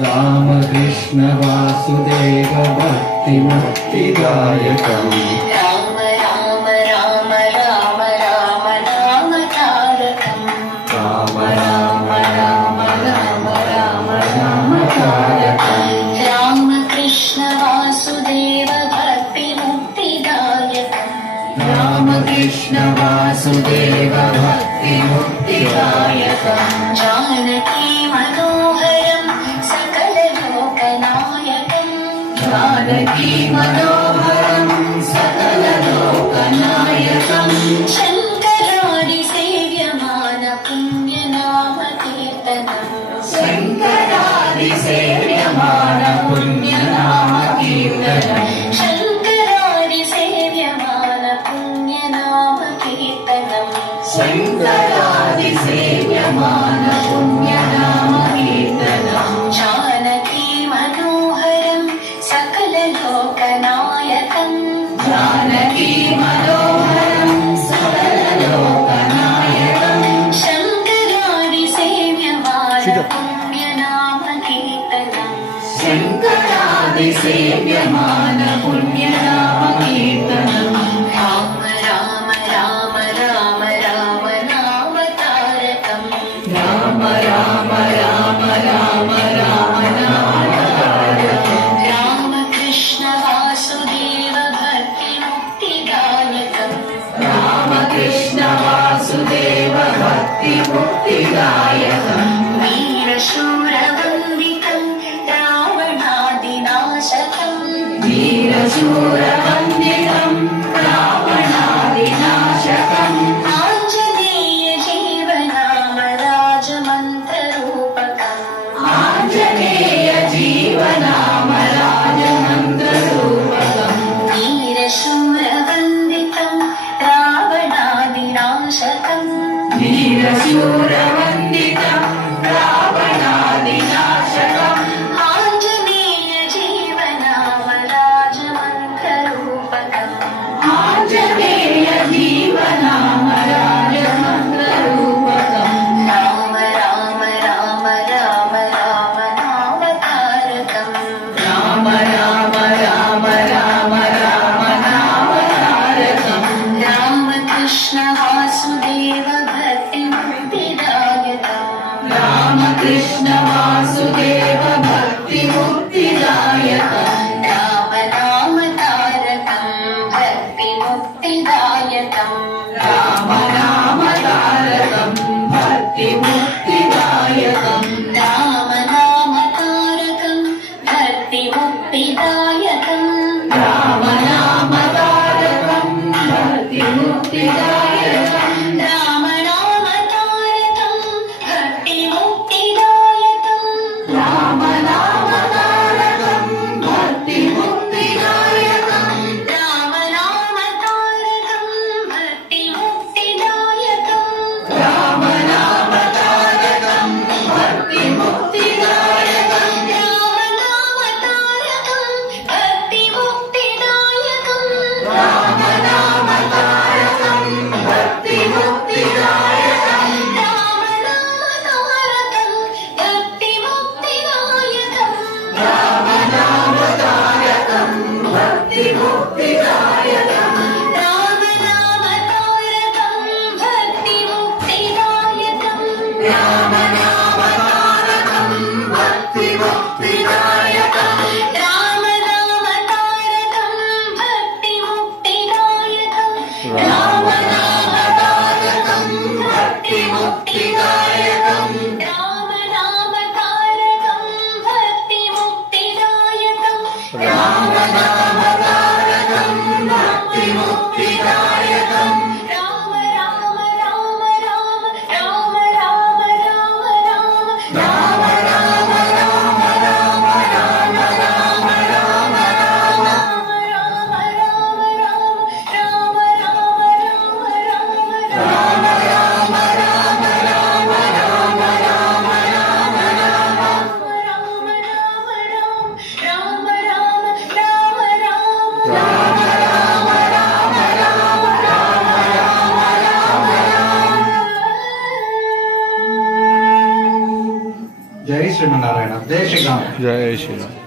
रामकृष्ण वासुदेव भक्ति मुक्तिदायकम् राम राम राम राम राम नाम तारकम् राम राम राम राम राम राम तारकम् रामकृष्ण वासुदेव भक्ति मुक्तिदायकम् रामकृष्ण वासुदेव भक्ति मुक्तिदायकम् जानकी मनोहरम् सकललोकनायकम् जानकी मनोहरम् सकललोकनायकम् शङ्करादि सेव्यमान पुण्यनाम कीर्तनम् शङ्करादि सेव्यमान पुण्यनाम कीर्तनम् शङ्करादि सेव्यमान पुण्यनाम कीर्तनम् शङ्करादि सेव्यमान पुण्यनाम कीर्तनम् जानकी मनोहरम् सकललोकनायकम् जानकी मनोहरम् सकललोकनायकम् शङ्करादि सेव्यमान पुण्यनाम कीर्तनम् शङ्करादि सेव्यमान पुण्यनाम कीर्तनम् राम राम राम राम राम नाम तारकम् राम राम राम राम राम नाम तारकम् रामकृष्ण वासुदेव भक्ति मुक्तिदायकम् रामकृष्ण वासुदेव भक्ति मुक्तिदायकम् वीरशूरवन्दितम् रावणादिनाशकम् वीरशूरवन्दितम् रावणादिनाशकम् आञ्जनेय जीवनाम राजमन्त्ररूपकम् आञ्जनेय जीवनाम राजमन्त्ररूपकम् वीरशूरवन्दितम् रावणादिनाशकम् वीरशूरवन्दितम् रावणादिनाशकम् आञ्जनेय जीवनाम राजमन्त्ररूपकम् आञ्जनेय जीवनाम राजमन्त्ररूपकम् राम राम राम राम राम नाम तारकम् राम राम राम राम राम नाम तारकम् रामकृष्ण वासुदेव भक्ति मुक्तिदायकम् रामकृष्ण वासुदेव भक्ति मुक्तिदायकम् राम नाम तारकम् भक्ति मुक्तिदायकम् राम नाम तारकम् भक्ति मुक्तिदायकम् राम नाम तारकम् भक्ति मुक्तिदायकम् राम नाम तारकम् भक्ति मुक्तिदायकम् राम नाम तारकम् भक्ति मुक्तिदायकम् राम नाम तारकम् भक्ति मुक्तिदायकम् राम नाम तारकम् भक्ति मुक्तिदायकम् राम नाम तारकम् भक्ति मुक्तिदायकम् राम नाम तारकम् भक्ति मुक्तिदायकम् राम नाम तारकम् भक्ति मुक्तिदायकम् राम नाम तारकम् भक्ति मुक्तिदायकम् राम नाम तारकम् भक्ति मुक्तिदायकम् राम नाम तारकम् भक्ति मुक्तिदायकम् राम नाम तारकम् भक्ति मुक्तिदायकम् राम नाम तारकम् भक्ति मुक्तिदायकम् राम नाम तारकम् भक्ति मुक्तिदायकम् राम नाम तारकम् भक्ति मुक्तिदायकम् राम नाम तारकम् भक्ति मुक्तिदायकम् జై శ్రీమన్నారాయణ. జై శ్రీరామ్. జై శ్రీరామ్.